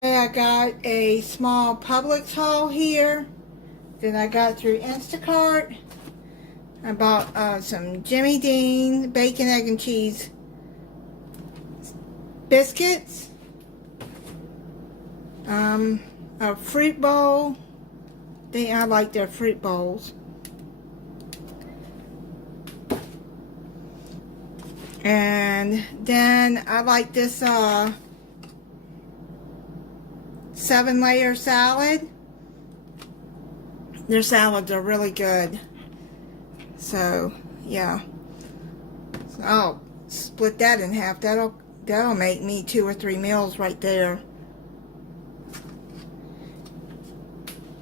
I got a small Publix haul here that I got through Instacart. I bought some Jimmy Dean bacon, egg, and cheese biscuits, a fruit bowl. I like their fruit bowls. And then I like this 7-layer salad. Their salads are really good. So yeah, so I'll split that in half. That'll make me 2 or 3 meals right there.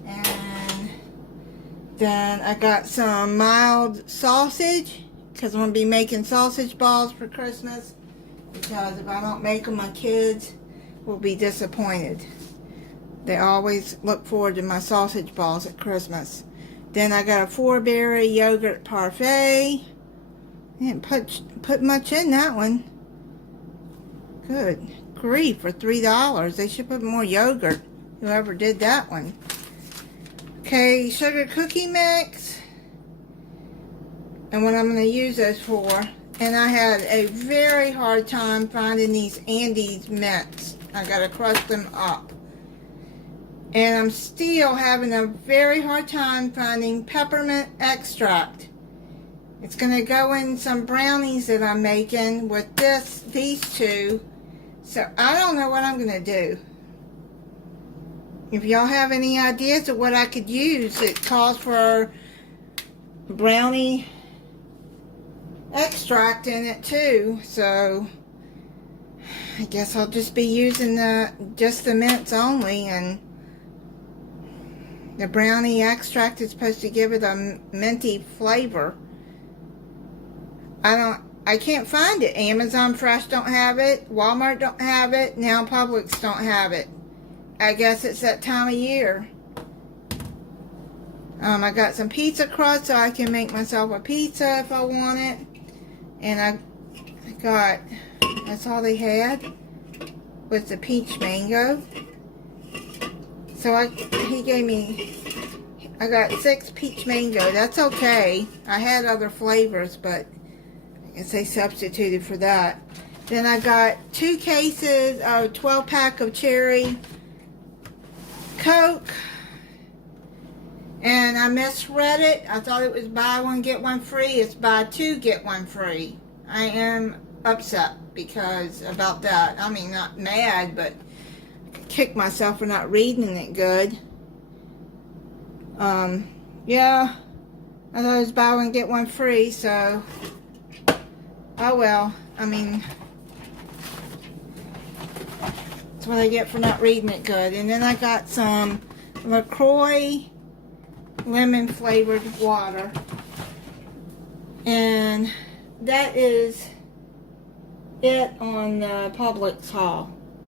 And then I got some mild sausage, because I'm going to be making sausage balls for Christmas, because if I don't make them, my kids will be disappointed. They always look forward to my sausage balls at Christmas. Then I got a 4-berry yogurt parfait. Didn't put much in that one. Good grief, for $3. They should put more yogurt, whoever did that one. Okay, sugar cookie mix. And what I'm going to use those for. And I had a very hard time finding these Andes mints. I got to crush them up. And I'm still having a very hard time finding peppermint extract. It's going to go in some brownies that I'm making with these two. So I don't know what I'm going to do. If y'all have any ideas of what I could use, it calls for brownie extract in it too. So I guess I'll just be using just the mints only, and the brownie extract is supposed to give it a minty flavor. I can't find it. Amazon Fresh don't have it. Walmart don't have it. Now Publix don't have it. I guess it's that time of year. I got some pizza crust so I can make myself a pizza if I want it. And I got, that's all they had, was the peach mango. So he gave me, I got 6 peach mango. That's okay. I had other flavors, but I guess they substituted for that. Then I got 2 cases of 12-pack of cherry Coke. And I misread it. I thought it was buy one, get one free. It's buy 2, get one free. I am upset about that. I mean, not mad, but kick myself for not reading it good. Yeah, I thought it was buy one get one free, so oh well. I mean, that's what I get for not reading it good. And then I got some LaCroix lemon flavored water, and that is it on the Publix haul.